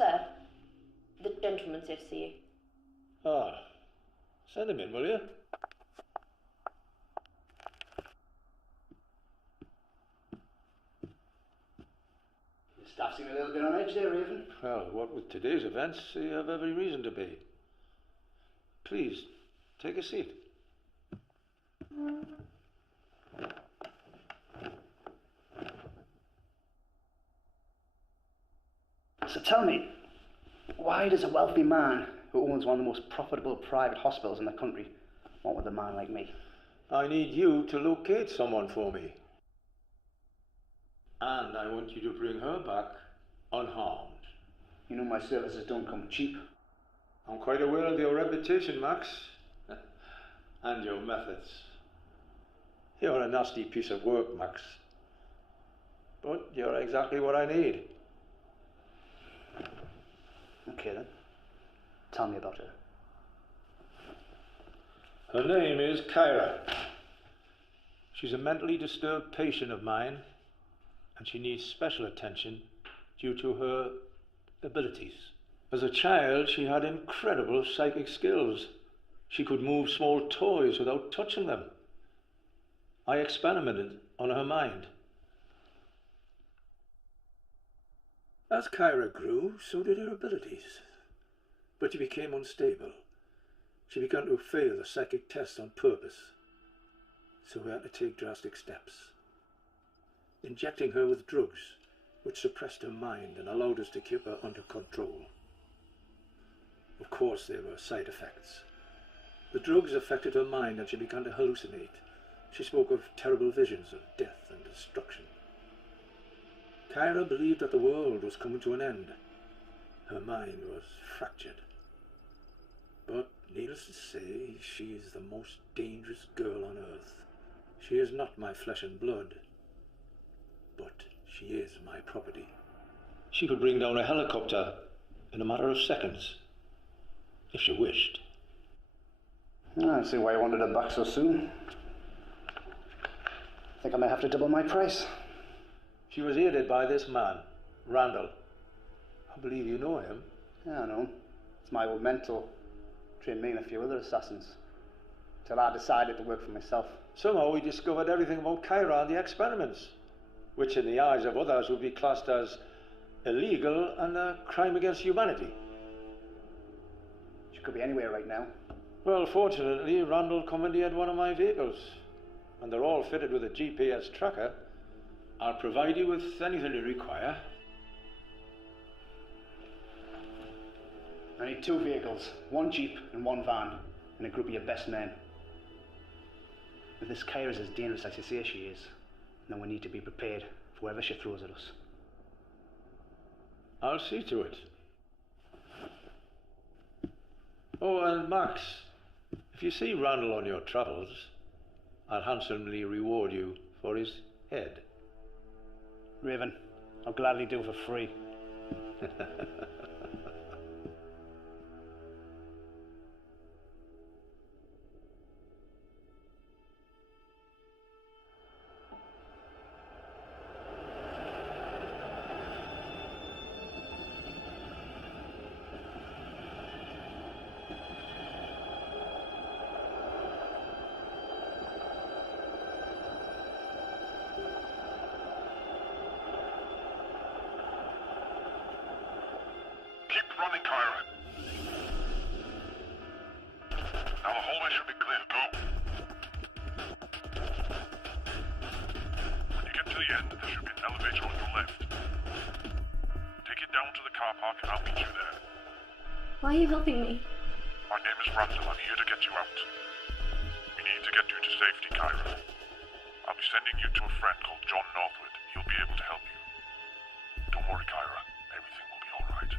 Sir, the gentleman said to see you. Ah, send him in, will you? The staff seem a little bit on edge there, Raven. Well, what with today's events, you have every reason to be. Please, take a seat. So tell me, why does a wealthy man who owns one of the most profitable private hospitals in the country want with a man like me? I need you to locate someone for me. And I want you to bring her back unharmed. You know my services don't come cheap. I'm quite aware of your reputation, Max, and your methods. You're a nasty piece of work, Max. But you're exactly what I need. Okay then. Tell me about her. Her name is Kyra. She's a mentally disturbed patient of mine, and she needs special attention due to her abilities. As a child, she had incredible psychic skills. She could move small toys without touching them. I experimented on her mind. As Kyra grew, so did her abilities. But she became unstable. She began to fail the psychic tests on purpose. So we had to take drastic steps. Injecting her with drugs, which suppressed her mind and allowed us to keep her under control. Of course, there were side effects. The drugs affected her mind and she began to hallucinate. She spoke of terrible visions of death and destruction. Kyra believed that the world was coming to an end. Her mind was fractured. But needless to say, she is the most dangerous girl on earth. She is not my flesh and blood, but she is my property. She could bring down a helicopter in a matter of seconds, if she wished. I don't see why you wanted her back so soon. I think I may have to double my price. She was aided by this man, Randall. I believe you know him. Yeah, I know. It's my old mentor. Trained me and a few other assassins. Till I decided to work for myself. Somehow we discovered everything about Kyra and the experiments, which in the eyes of others would be classed as illegal and a crime against humanity. She could be anywhere right now. Well, fortunately, Randall commandeered one of my vehicles, and they're all fitted with a GPS tracker. I'll provide you with anything you require. I need 2 vehicles, 1 jeep and 1 van, and a group of your best men. If this Kyra's as dangerous as you say she is, then we need to be prepared for whatever she throws at us. I'll see to it. Oh, and Max, if you see Randall on your travels, I'll handsomely reward you for his head. Raven, I'll gladly do for free. Keep running, Kyra. Now the hallway should be clear. Go. When you get to the end, there should be an elevator on your left. Take it down to the car park and I'll meet you there. Why are you helping me? My name is Randall. I'm here to get you out. We need to get you to safety, Kyra. I'll be sending you to a friend called John Northwood. He'll be able to help you. Don't worry, Kyra. Everything will be all right.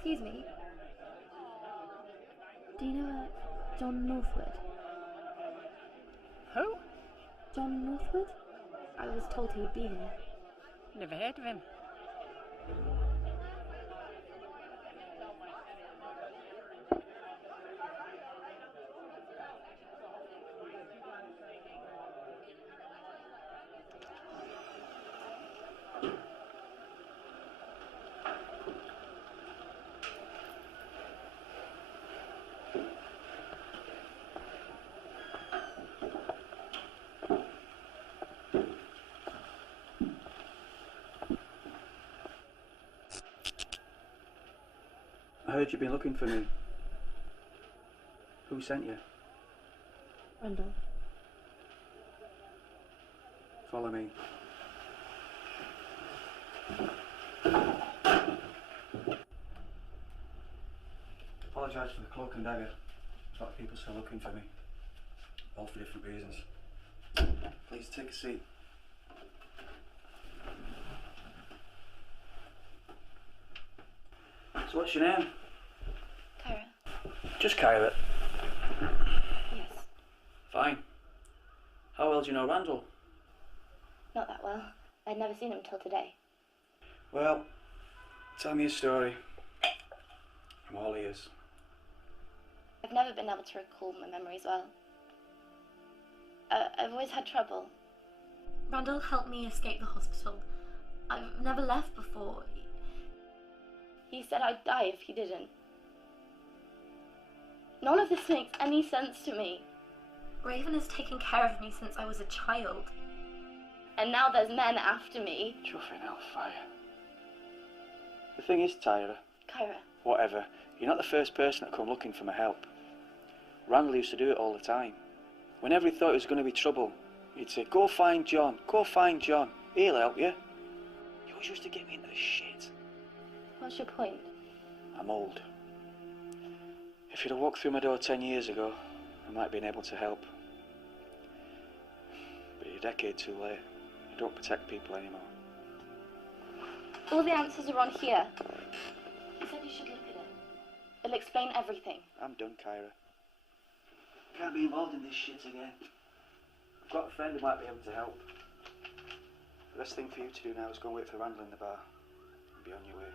Excuse me. Do you know John Northwood? Who? John Northwood? I was told he would be here. Never heard of him. I heard you've been looking for me. Who sent you? Randall. Follow me. Apologise for the cloak and dagger. There's a lot of people still looking for me. All for different reasons. Please take a seat. So what's your name? Kyra. Just Kyra. Yes. Fine. How well do you know Randall? Not that well. I'd never seen him till today. Well, tell me a story. I'm all ears. I've never been able to recall my memories well. I've always had trouble. Randall helped me escape the hospital. I've never left before. He said I'd die if he didn't. None of this makes any sense to me. Raven has taken care of me since I was a child. And now there's men after me. Chuffing hellfire. The thing is, Tyra, Kyra. whatever, you're not the first person to come looking for my help. Randall used to do it all the time. Whenever he thought it was going to be trouble, he'd say, go find John, he'll help you. He always used to get me into the shit. What's your point? I'm old. If you'd have walked through my door 10 years ago, I might have been able to help. But you're a decade too late. I don't protect people anymore. All the answers are on here. He said you should look at it. It'll explain everything. I'm done, Kyra. Can't be involved in this shit again. I've got a friend who might be able to help. The best thing for you to do now is go and wait for Randall in the bar and be on your way.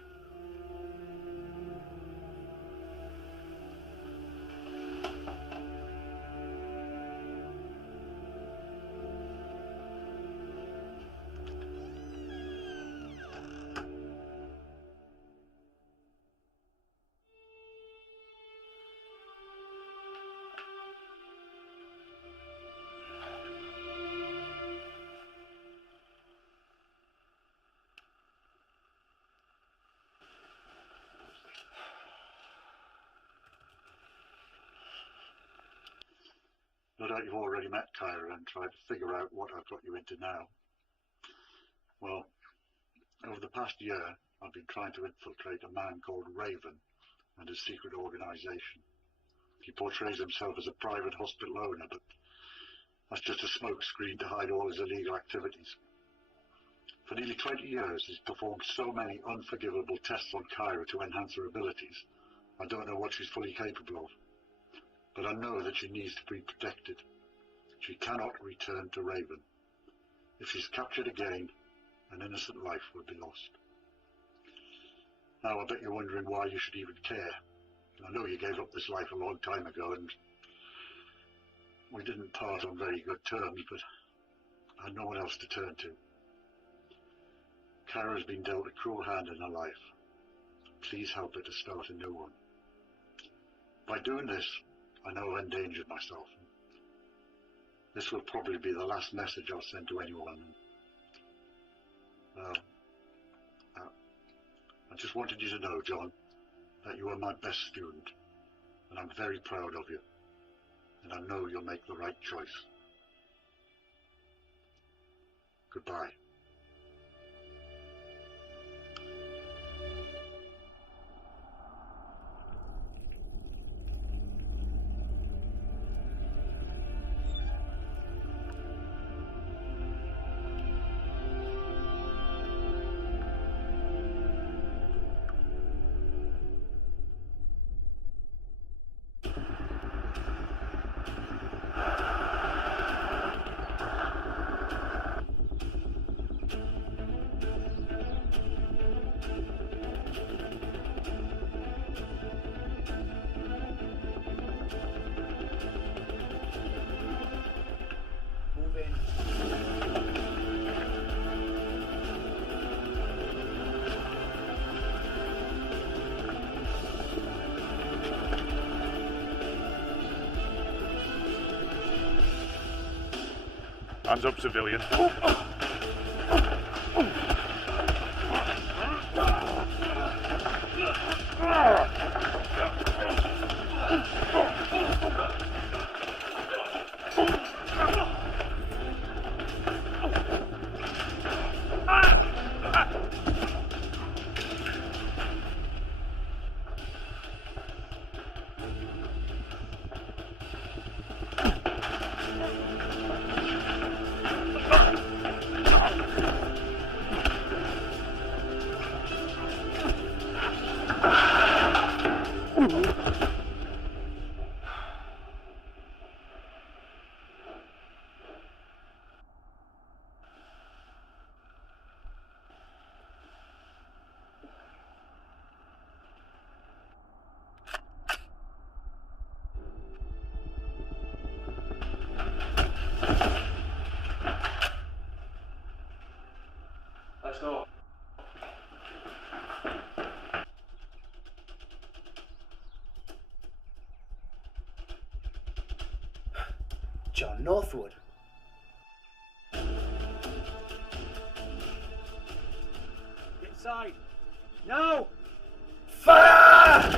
No doubt you've already met Kyra and tried to figure out what I've got you into now. Well, over the past year, I've been trying to infiltrate a man called Raven and his secret organization. He portrays himself as a private hospital owner, but that's just a smokescreen to hide all his illegal activities. For nearly 20 years, he's performed so many unforgivable tests on Kyra to enhance her abilities. I don't know what she's fully capable of. But I know that she needs to be protected. She cannot return to Raven. If she's captured again, an innocent life will be lost. Now I bet you're wondering why you should even care. I know you gave up this life a long time ago and we didn't part on very good terms, but I had no one else to turn to. Kyra's been dealt a cruel hand in her life. Please help her to start a new one. By doing this, I know I've endangered myself. This will probably be the last message I'll send to anyone. I just wanted you to know, John, that you are my best student, and I'm very proud of you, and I know you'll make the right choice. Goodbye. Hands up, civilian. Let's go. John Northwood. Inside. No! Fire!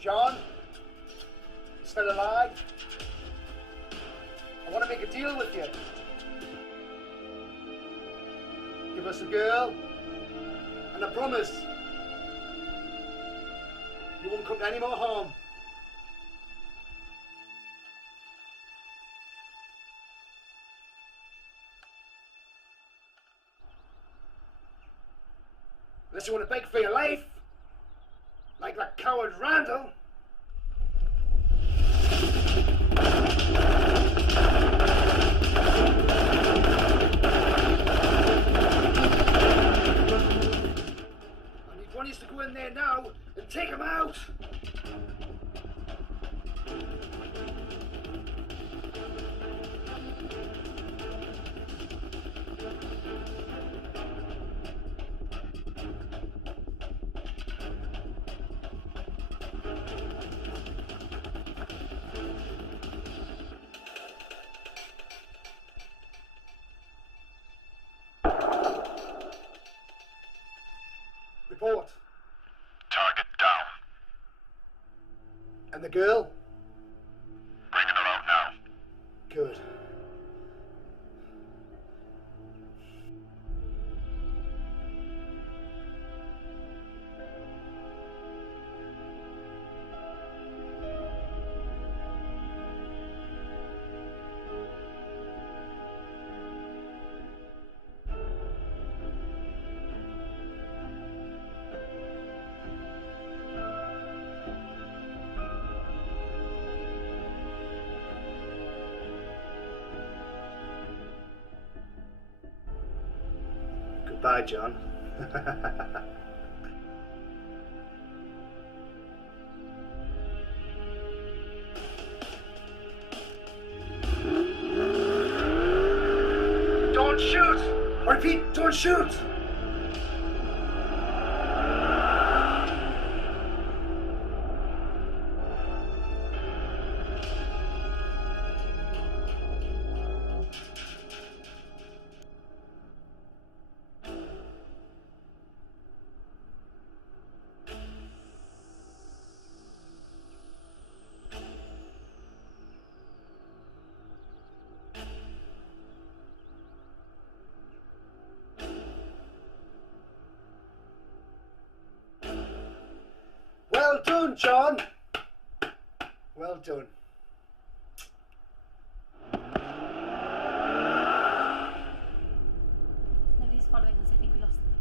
John, you still alive? I want to make a deal with you. Give us a girl and a promise. You won't come to any more harm. Unless you want to beg for your life, like that coward Randall. I need one of you to go in there now and take him out. Report. Target down. And the girl? Bringing her out now. Good. Goodbye, John. Don't shoot! I repeat, don't shoot! Well done, John. Well done. Nobody's following us. I think we lost them.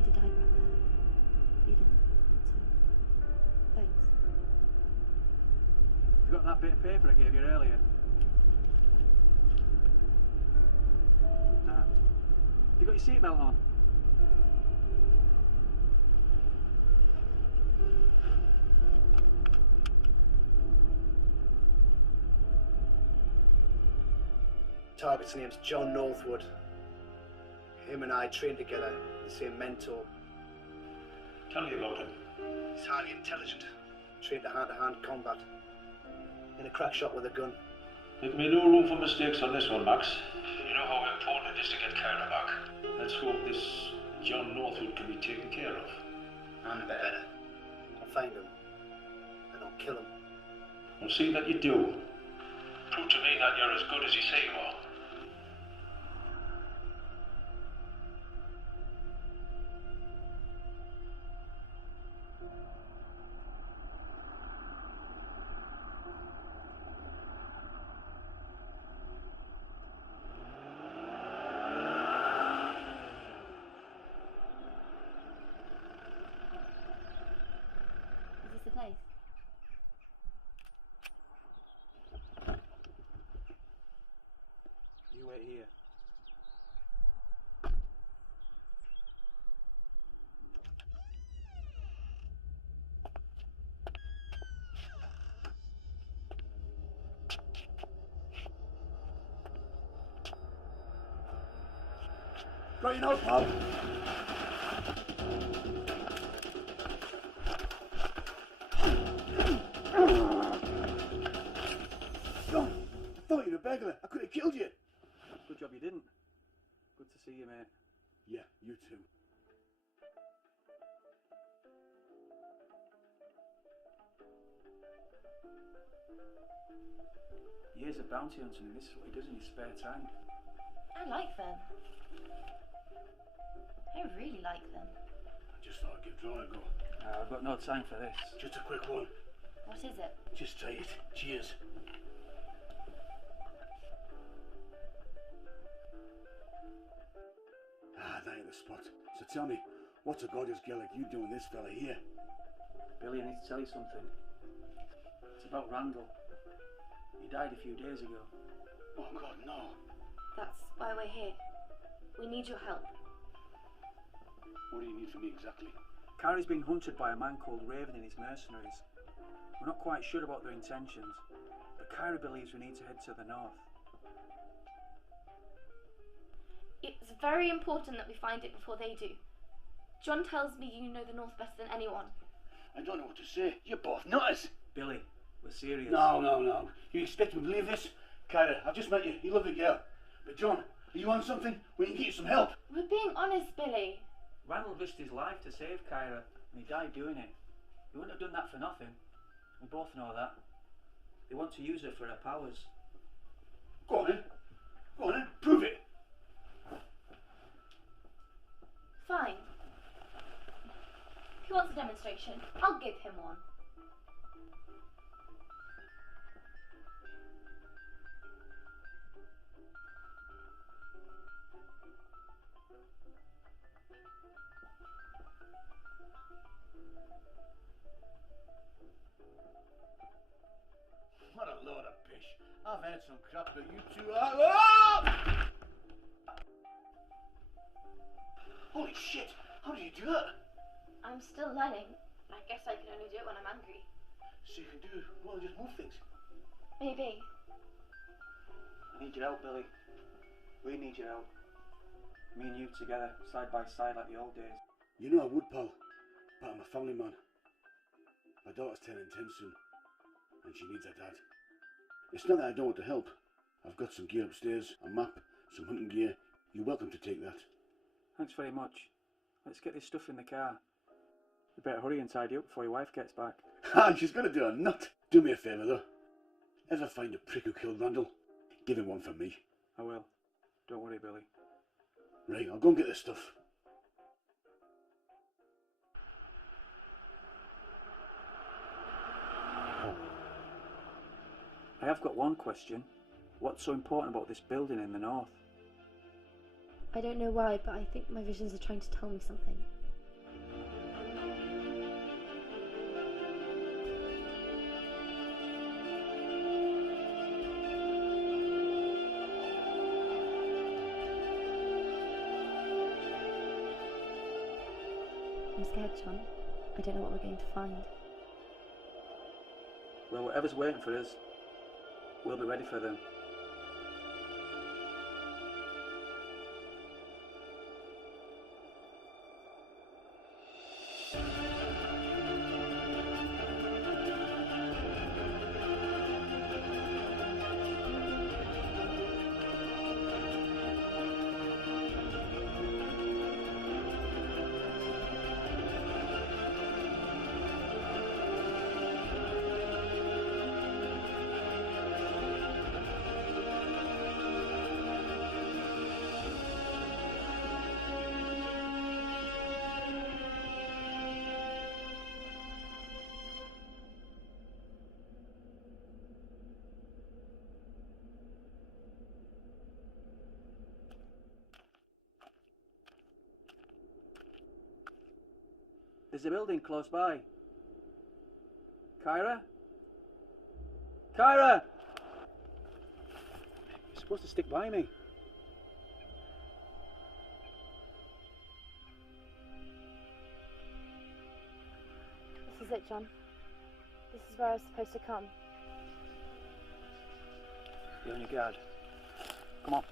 me to die back there. You didn't, so thanks. You got that bit of paper I gave you earlier? Nah. Have you got your seatbelt on? Target's name's John Northwood. Him and I trained together, the same mentor. Tell me about him. He's highly intelligent, trained to hand-to-hand combat. In a crack shot with a gun. There can be no room for mistakes on this one, Max. You know how important it is to get Kyra back. Let's hope this John Northwood can be taken care of. And better. I'll find him. And I'll kill him. We'll see that you do. Prove to me that you're as good as you say you are. Is this the place? You wait here. Got your note, pal? John, I thought you were a beggar. I could have killed you. Good job you didn't. Good to see you, mate. Yeah, you too. Years of bounty hunting, and this is what he does in his spare time. I like them. I really like them. I just thought I'd give drawing a go. I've got no time for this. Just a quick one. What is it? Just try it. Cheers. Ah, that ain't the spot. So tell me, what's a gorgeous girl like you doing this fella here? Billy, I need to tell you something. It's about Randall. He died a few days ago. Oh God, no. That's why we're here. We need your help. What do you need from me exactly? Carrie's being hunted by a man called Raven and his mercenaries. We're not quite sure about their intentions, but Kyra believes we need to head to the north. It's very important that we find it before they do. John tells me you know the north better than anyone. I don't know what to say. You're both nutters. Billy, we're serious. No. You expect me to believe this? Kyra, I've just met you. You love the girl. But John, are you on something? We can get you some help. We're being honest, Billy. Randall risked his life to save Kyra, and he died doing it. He wouldn't have done that for nothing. We both know that. They want to use her for her powers. Go on then. Prove it. Fine. If he wants a demonstration, I'll give him one. What a load of pish. I've had some crap, but you two are... Oh! Holy shit! How do you do that? I'm still learning. I guess I can only do it when I'm angry. So you can do more than just move things. Maybe. I need your help, Billy. We need your help. Me and you together, side by side like the old days. You know I would, pal. But I'm a family man. My daughter's turning 10 soon. And she needs her dad. It's not that I don't want to help. I've got some gear upstairs, a map, some hunting gear. You're welcome to take that. Thanks very much. Let's get this stuff in the car. You better hurry and tidy up before your wife gets back. Ha! She's gonna do a nut. Do me a favour though. Ever find a prick who killed Randall? Give him one for me. I will. Don't worry, Billy. Right, I'll go and get this stuff. I have got one question. What's so important about this building in the north? I don't know why, but I think my visions are trying to tell me something. I'm scared, John. I don't know what we're going to find. Well, whatever's waiting for us, we'll be ready for them. There's a building close by. Kyra? Kyra! You're supposed to stick by me. This is it, John. This is where I was supposed to come. You're on your guard. Come on.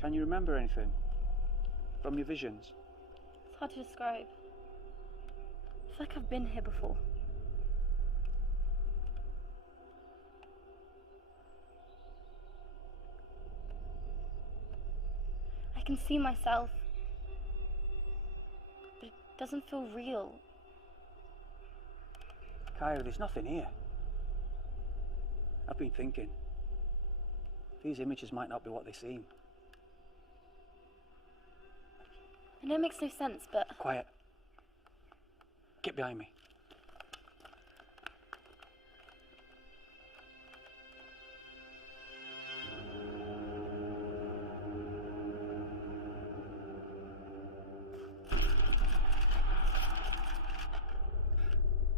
Can you remember anything from your visions? It's hard to describe. It's like I've been here before. I can see myself, but it doesn't feel real. Kyra, there's nothing here. I've been thinking. These images might not be what they seem. I know it makes no sense, but... Quiet. Get behind me.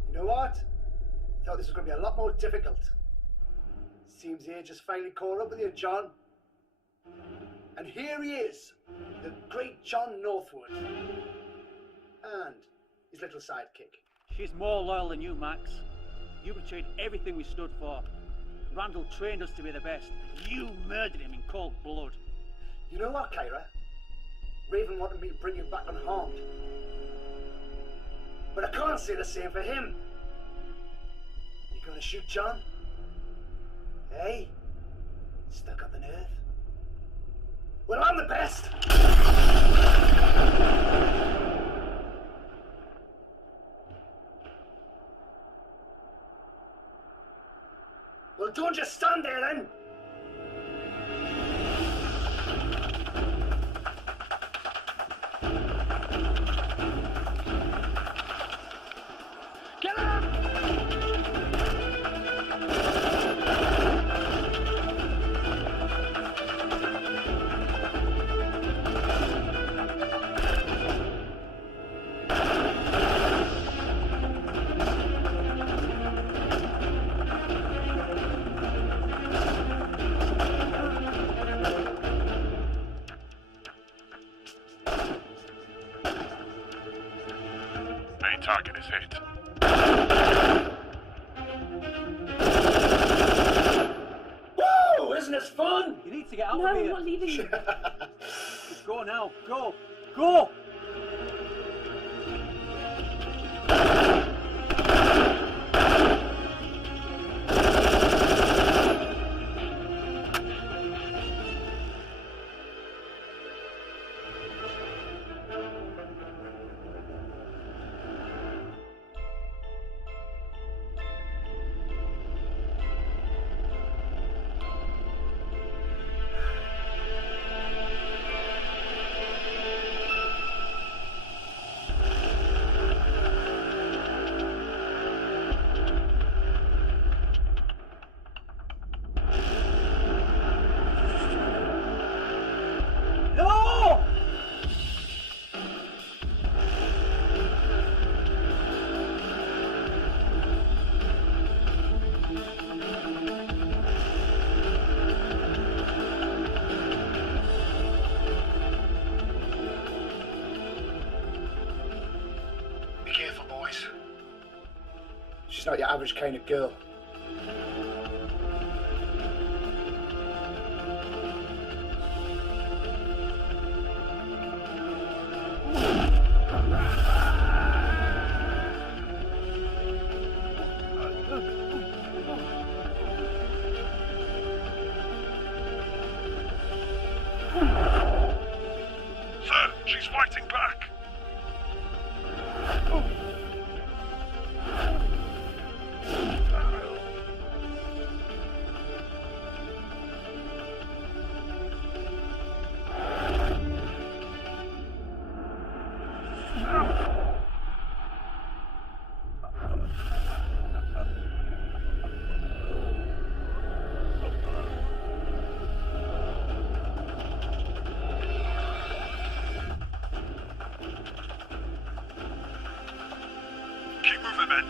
You know what? I thought this was going to be a lot more difficult. Seems age has finally caught up with you, John. And here he is, the great John Northwood. And his little sidekick. She's more loyal than you, Max. You betrayed everything we stood for. Randall trained us to be the best. You murdered him in cold blood. You know what, Kyra? Raven wanted me to bring you back unharmed. But I can't say the same for him. You gonna shoot John? Hey? Stuck up the nerve? Well, I'm the best! Well, don't just stand there then! Get up! Main target is hit. Woo! Isn't this fun? You need to get out No, of I'm here. not leaving you. Just go now. Go. Go! She's not your average kind of girl. Sir, she's fighting back. Keep moving, men.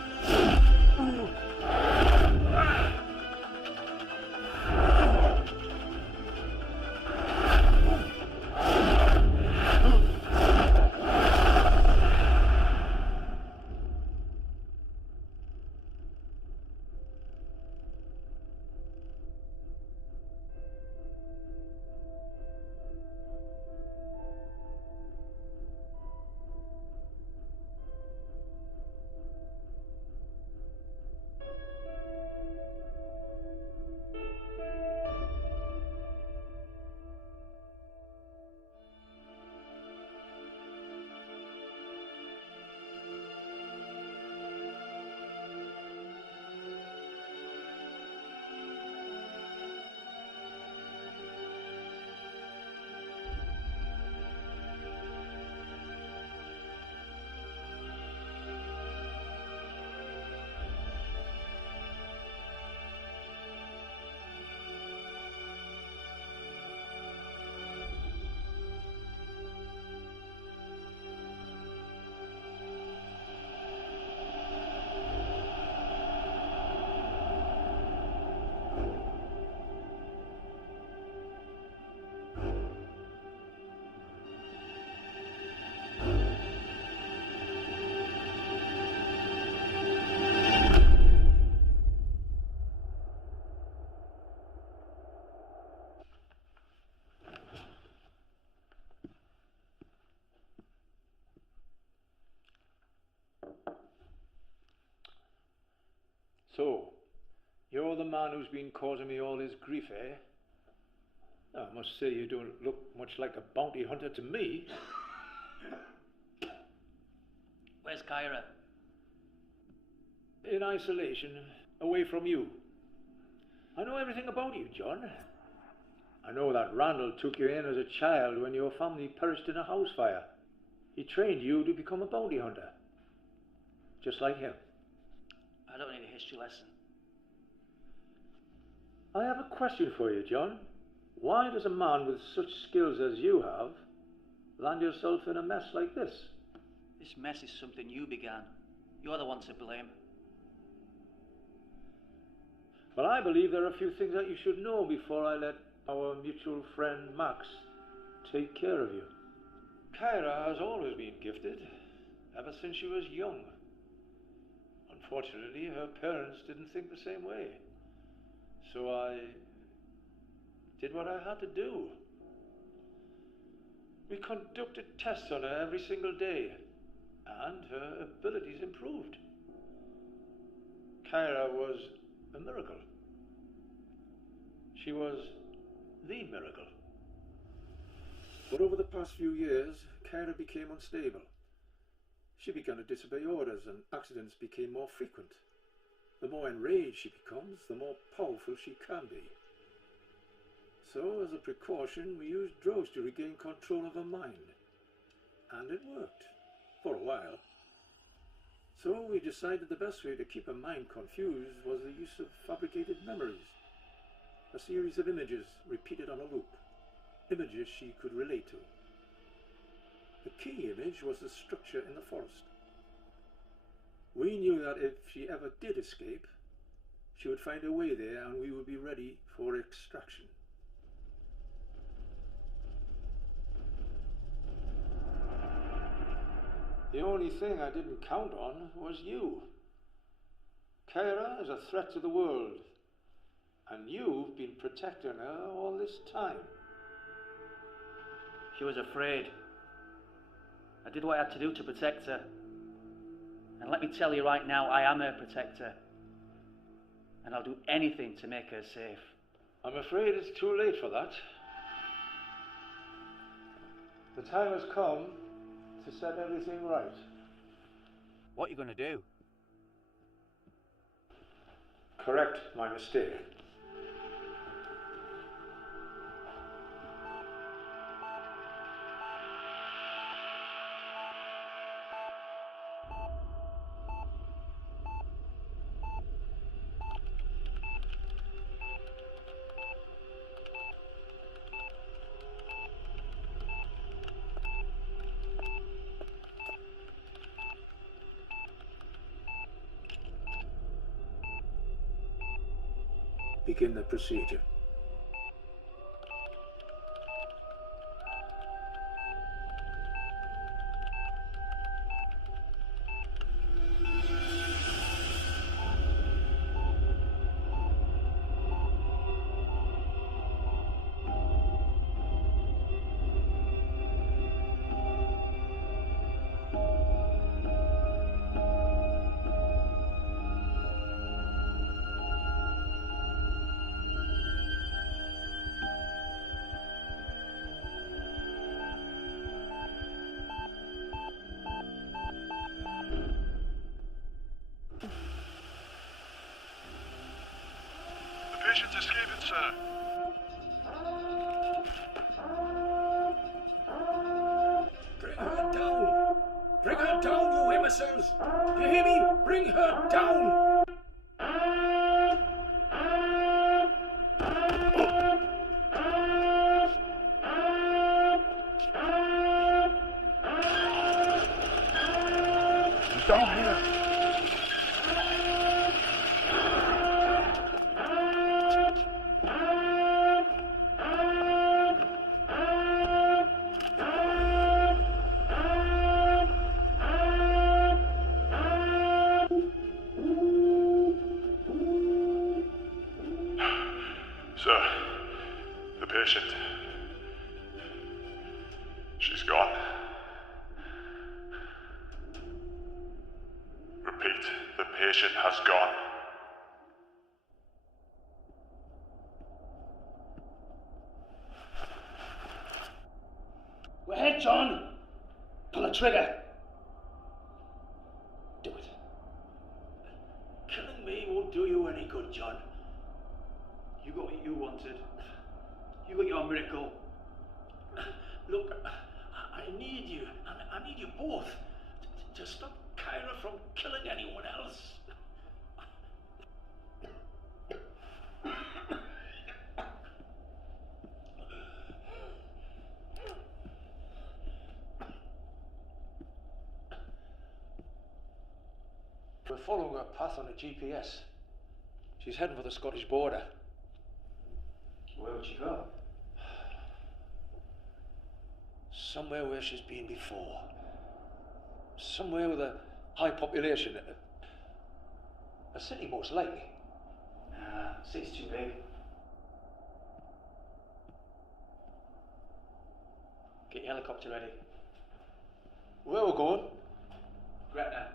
So, you're the man who's been causing me all this grief, eh? I must say you don't look much like a bounty hunter to me. Where's Kyra? In isolation, away from you. I know everything about you, John. I know that Randall took you in as a child when your family perished in a house fire. He trained you to become a bounty hunter. Just like him. I don't need a history lesson. I have a question for you, John. Why does a man with such skills as you have land yourself in a mess like this? This mess is something you began. You're the one to blame. Well, I believe there are a few things that you should know before I let our mutual friend Max take care of you. Kyra has always been gifted, ever since she was young. Unfortunately, her parents didn't think the same way. So I did what I had to do. We conducted tests on her every single day, and her abilities improved. Kyra was a miracle. She was the miracle. But over the past few years, Kyra became unstable. She began to disobey orders and accidents became more frequent. The more enraged she becomes, the more powerful she can be. So, as a precaution, we used drugs to regain control of her mind. And it worked. For a while. So we decided the best way to keep her mind confused was the use of fabricated memories. A series of images repeated on a loop. Images she could relate to. The key image was the structure in the forest. We knew that if she ever did escape, she would find her way there and we would be ready for extraction. The only thing I didn't count on was you. Kyra is a threat to the world, and you've been protecting her all this time. She was afraid. I did what I had to do to protect her. And let me tell you right now, I am her protector. And I'll do anything to make her safe. I'm afraid it's too late for that. The time has come to set everything right. What are you going to do? Correct my mistake. Begin the procedure. The patient's escaping, sir. Bring her down! Bring her down, you imbeciles! Do you hear me? Bring her down! Down here! Sir, the patient. She's gone. Repeat, the patient has gone. Go ahead, John! Pull the trigger! Do it. Killing me won't do you any good, John. You got what you wanted. You got your miracle. Look, I need you, and I need you both to stop Kyra from killing anyone else. We're following her path on a GPS. She's heading for the Scottish border. Where would she go? Somewhere where she's been before. Somewhere with a high population. A city, most likely. Nah, city's too big. Get your helicopter ready. Where we're going? Gretna.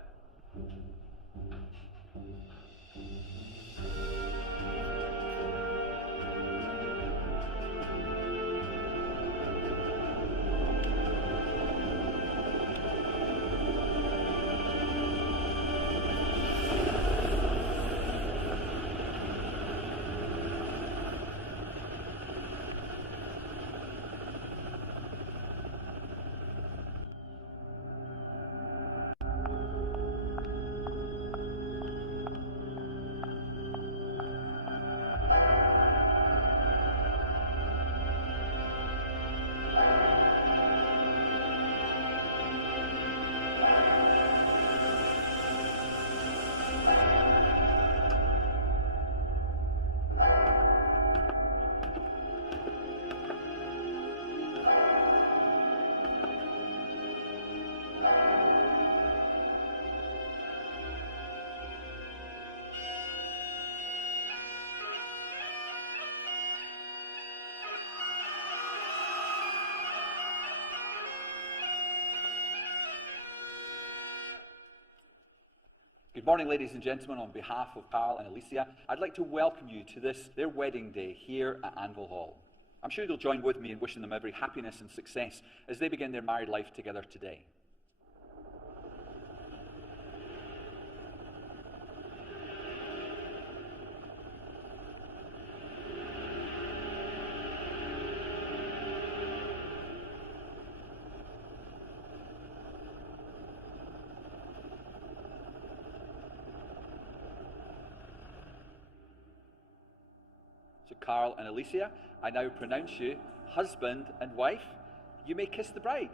Good morning, ladies and gentlemen. On behalf of Carl and Alicia, I'd like to welcome you to their wedding day here at Anvil Hall. I'm sure you'll join with me in wishing them every happiness and success as they begin their married life together today. So Carl and Alicia, I now pronounce you husband and wife. You may kiss the bride.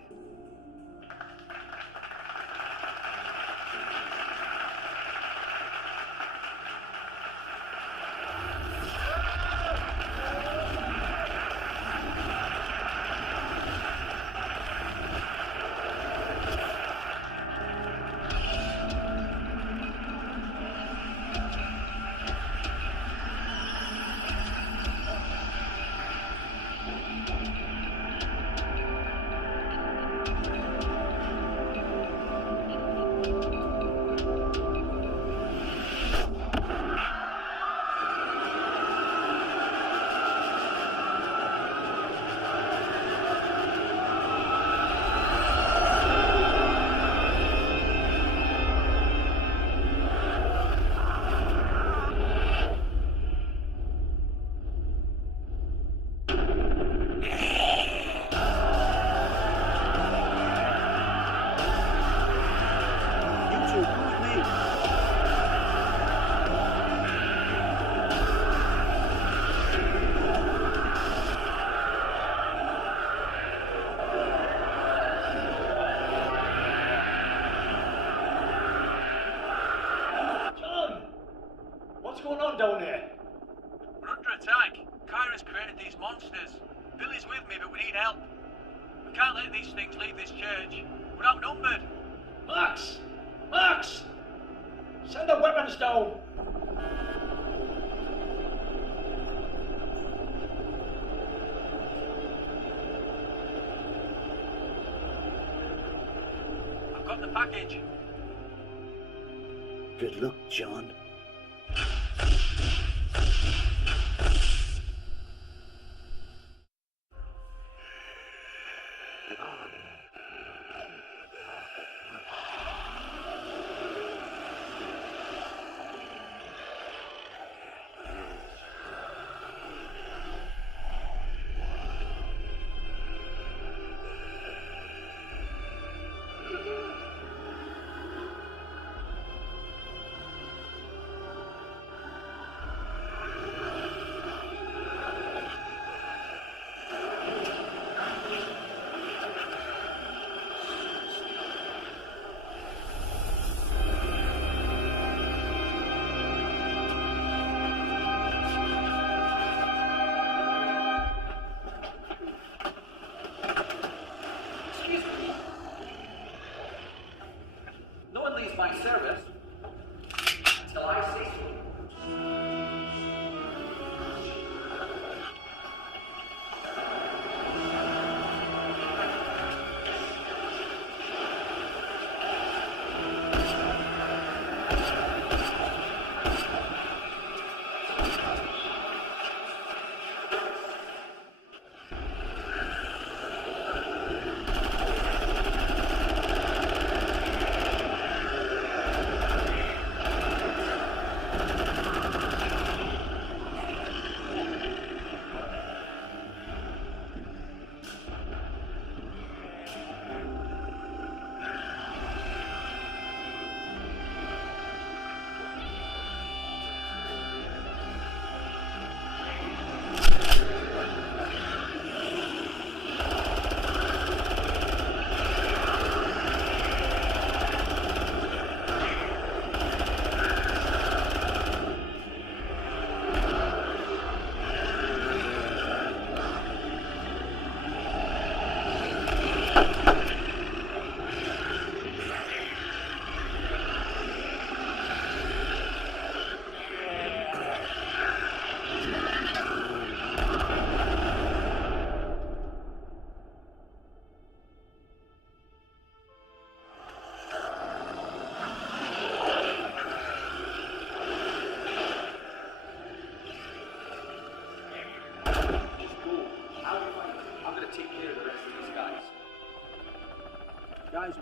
What's going on down there? We're under attack. Kyra's created these monsters. Billy's with me, but we need help. We can't let these things leave this church. We're outnumbered. Max! Max! Send the weapons down! I've got the package. Good luck, John. No one leaves my service until I say so.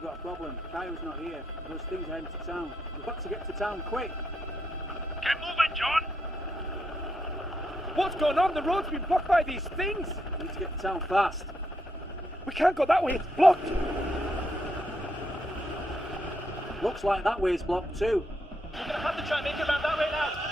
got a problem. Kyra's not here. Those things are heading to town. We've got to get to town quick. Get moving, John! What's going on? The road's been blocked by these things. We need to get to town fast. We can't go that way, it's blocked. Looks like that way is blocked too. We're going to have to try and make it around that way now.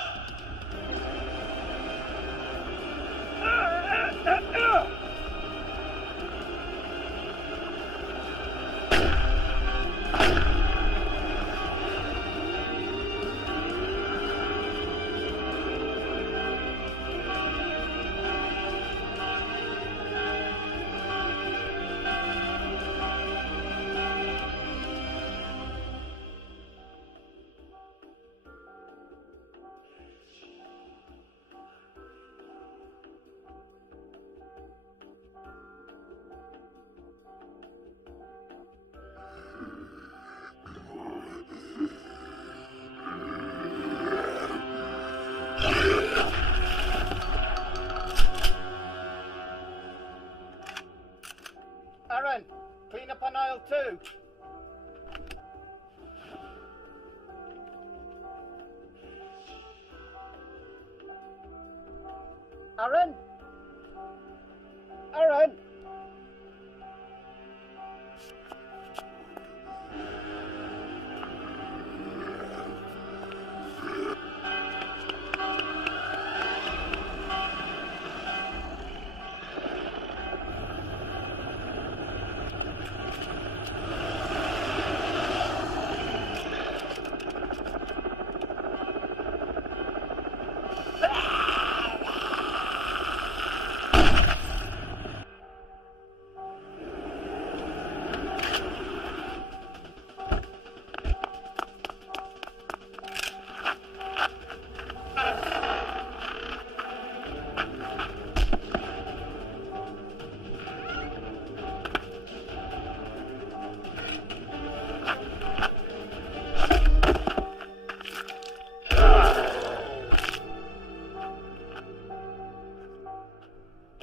Aaron, clean up on aisle 2. Aaron? Aaron?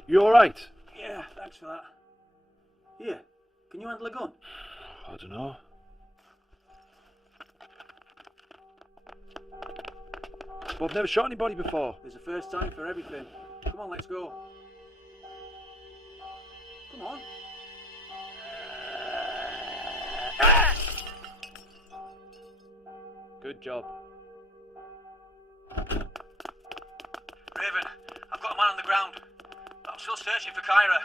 You alright? Yeah, thanks for that. Here, can you handle a gun? I don't know. But I've never shot anybody before. There's a first time for everything. Come on, let's go. Come on. Good job. Raven, I've got a man on the ground. I'm still searching for Kyra.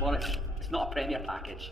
Well, it's not a premier package.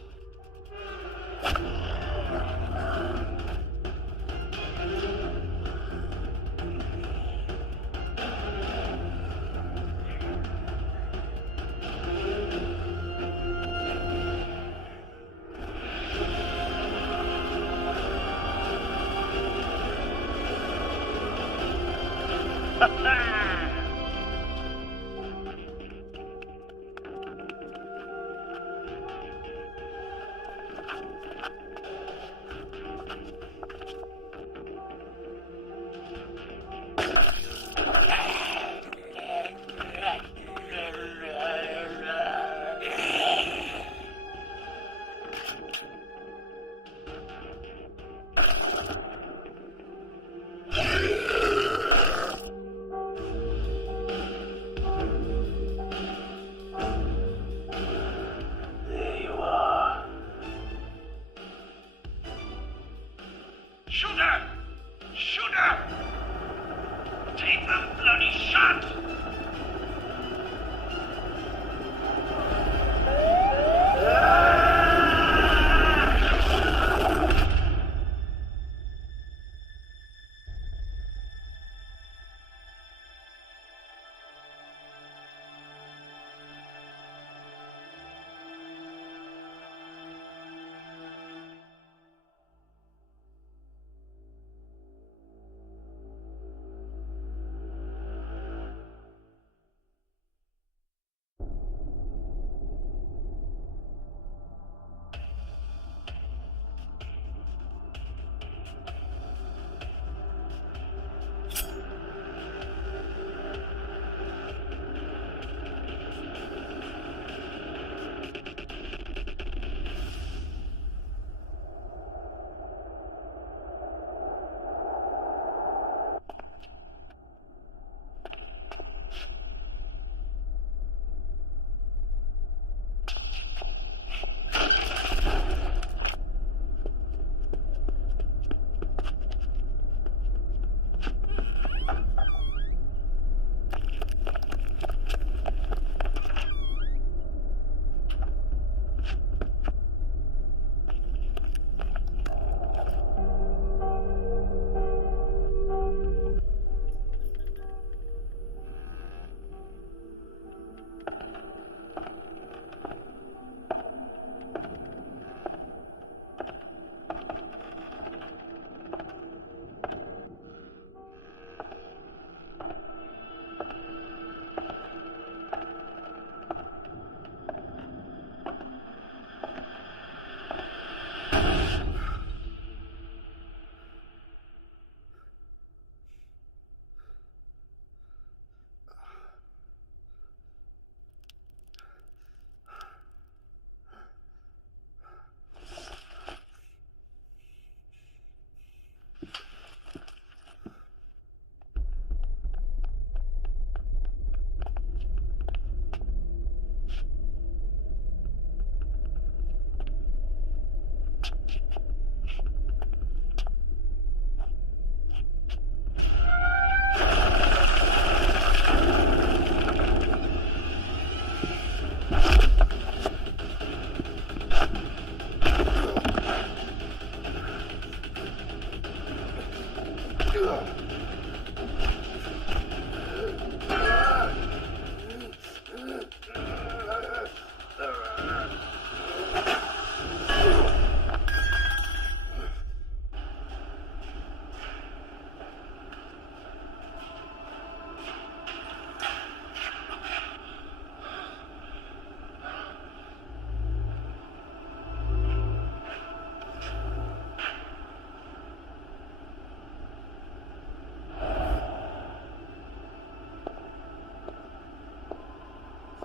There you are. Shoot her! Shoot her! Take the bloody shot!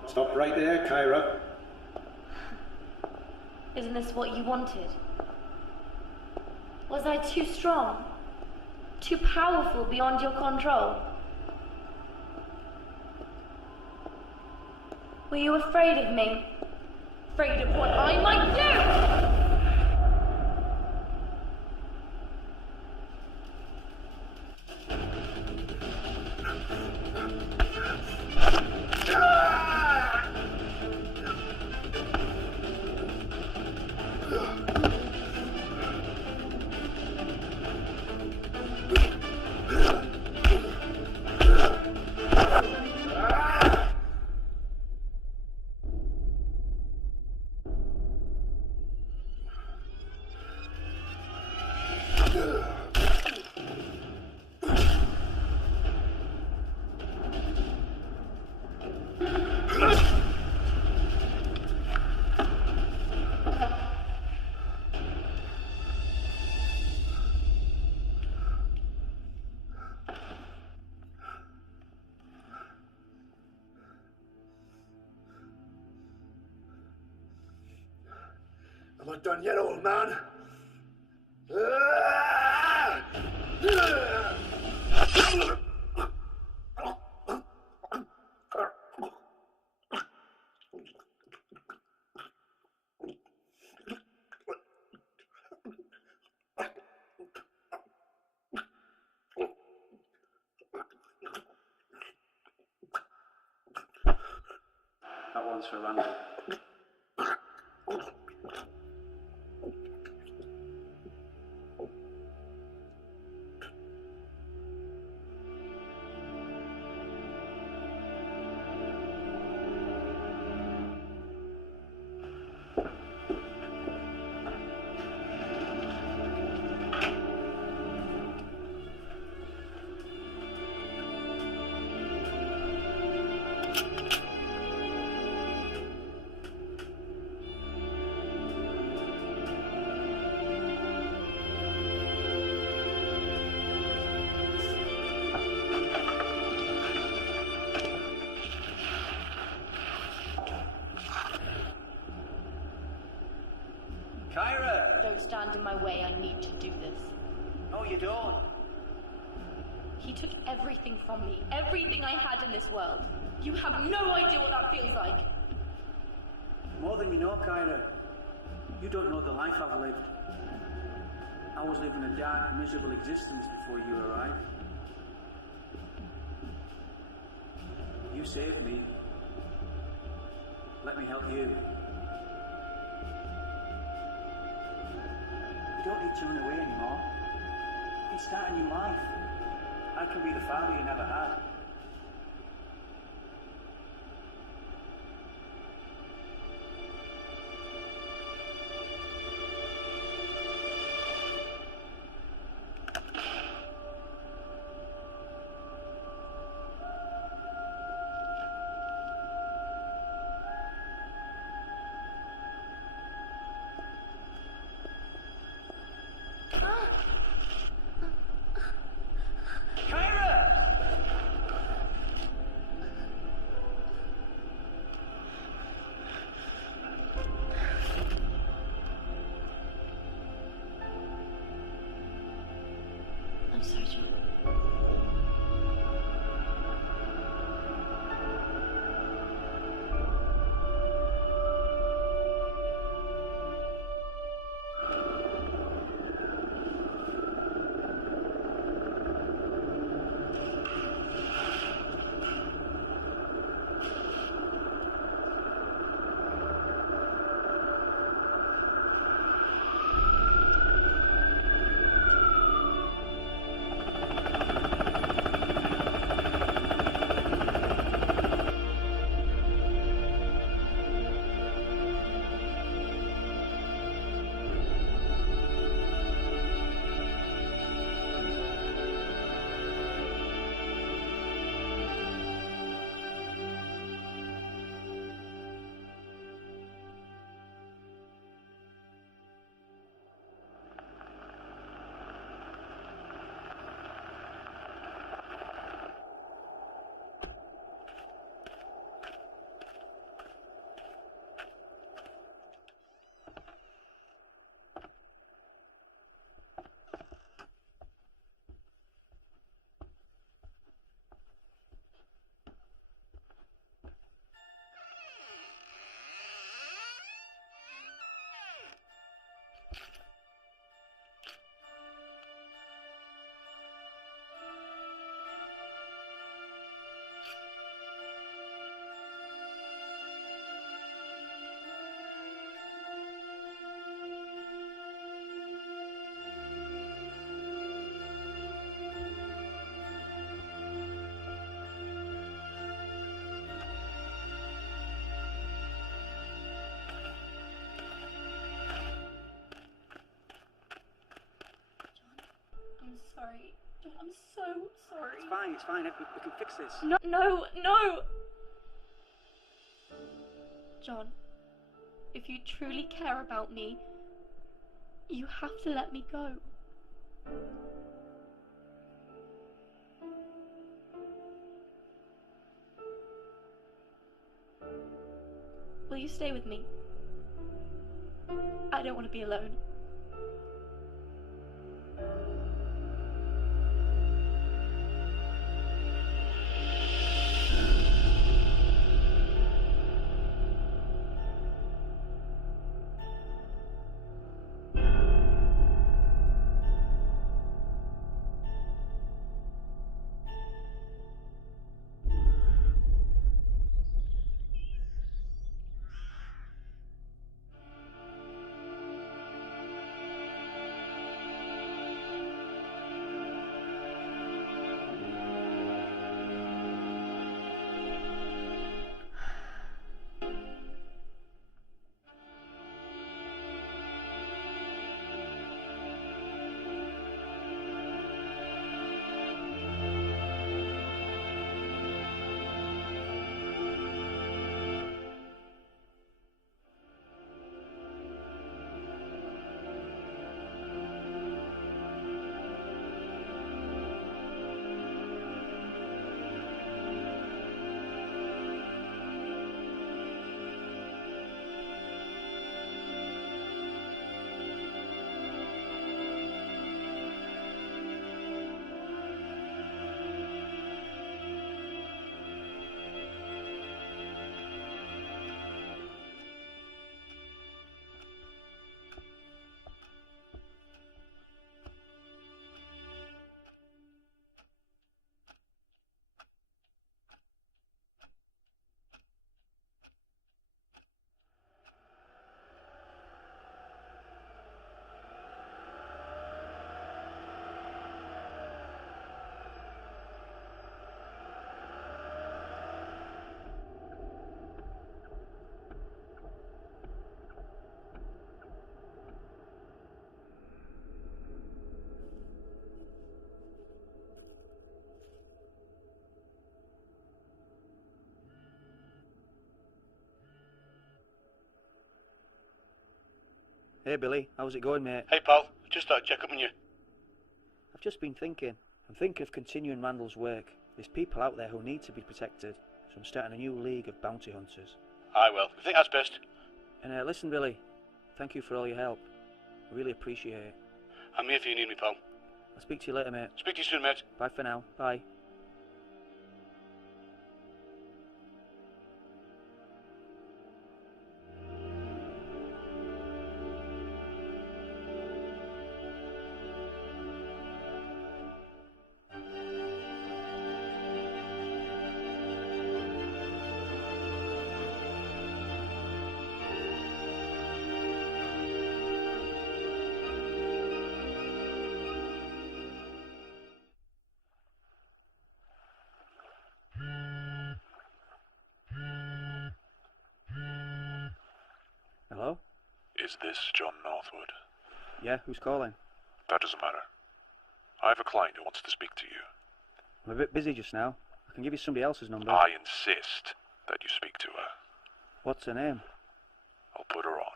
Stop right there, Kyra. Isn't this what you wanted? Was I too strong? Too powerful beyond your control? Were you afraid of me? Afraid of what I might do? I'm not done yet, old man. That one's for Randall. Kyra! Don't stand in my way, I need to do this. No, you don't. He took everything from me, everything I had in this world. You have no idea what that feels like. More than you know, Kyra. You don't know the life I've lived. I was living a dark, miserable existence before you arrived. You saved me. Let me help you. You don't need to run away anymore. You can start a new life. I can be the father you never had. I'm sorry, John. I'm sorry. John, I'm so sorry. It's fine. We can fix this. No, no, no! John, if you truly care about me, you have to let me go. Will you stay with me? I don't want to be alone. Hey Billy, how's it going, mate? Hey pal, just thought I'd check up on you. I've just been thinking. I'm thinking of continuing Randall's work. There's people out there who need to be protected, so I'm starting a new league of bounty hunters. Aye, well, I think that's best. And listen, Billy, thank you for all your help. I really appreciate it. I'm here if you need me, pal. I'll speak to you later, mate. Speak to you soon, mate. Bye for now. Bye. Hello? Is this John Northwood? Yeah, who's calling? That doesn't matter. I have a client who wants to speak to you. I'm a bit busy just now. I can give you somebody else's number. I insist that you speak to her. What's her name? I'll put her on.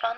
John?